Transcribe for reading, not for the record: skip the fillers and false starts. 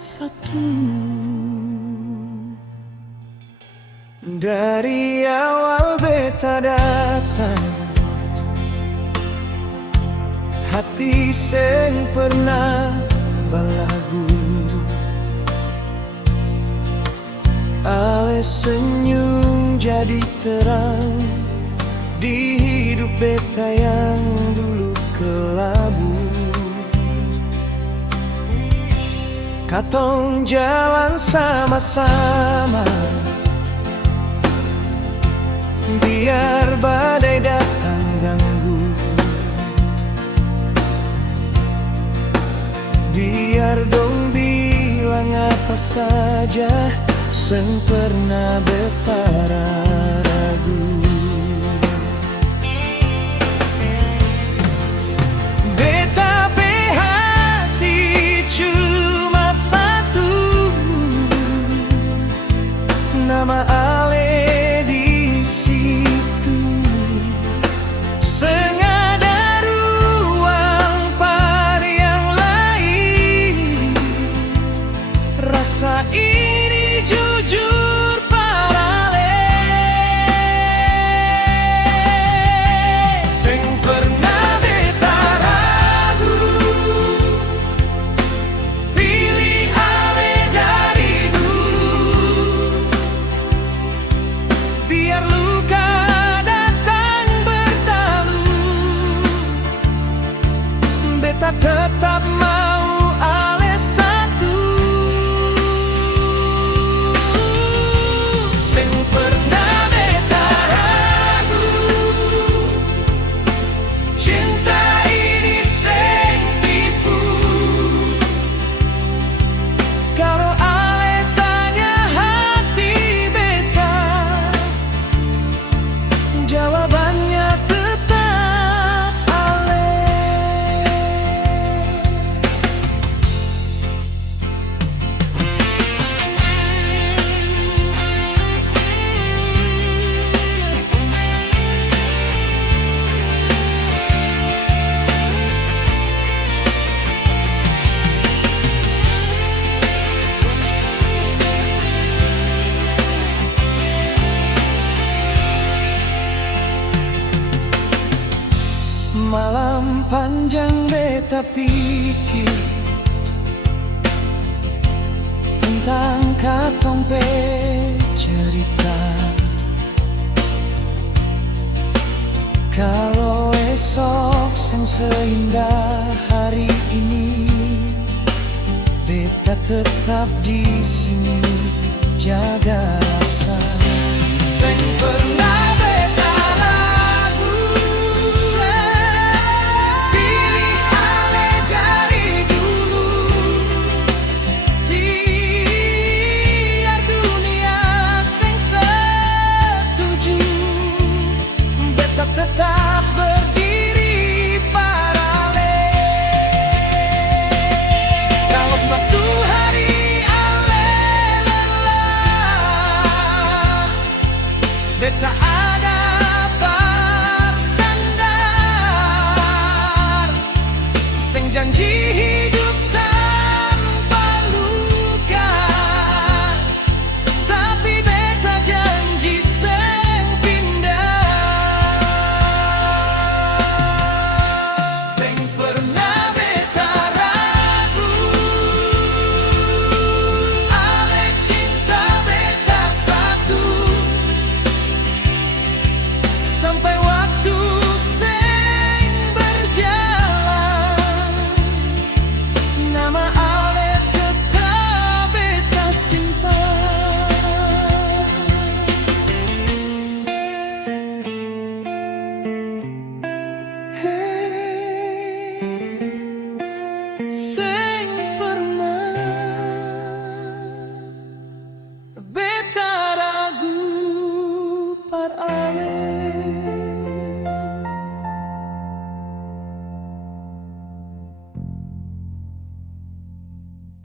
satu. Dari awal beta datang, hati seng pernah balagu. Ale senyum jadi terang di hidup beta yang dulu kelabu. Katong jalan sama-sama, biar badai datang ganggu, biar dong bilang apa saja, seng pernah beta ragu. Beta pe hati cuma satu, nama Ale di situ. Sengada ruang par yang lain, rasa ini jujur parale. Seng pernah beta ragu, pilih Ale dari dulu. Biar luka datang bertalu, beta tetap mau Ale satu. Seng pernah beta ragu, cinta ini seng tipu. Kalau Ale tanya hati beta, jawabannya tetap Ale. Malam panjang beta pikir tentang katong pe cerita. Kalau esok seng seindah hari ini, beta tetap di sini jaga rasa. Seng pernah beta ragu, pilih Ale dari dulu. Biar dunia seng setuju, beta tetap berdiri parale. Kalau satu hari Ale lelah, beta ada bersandar. Seng janji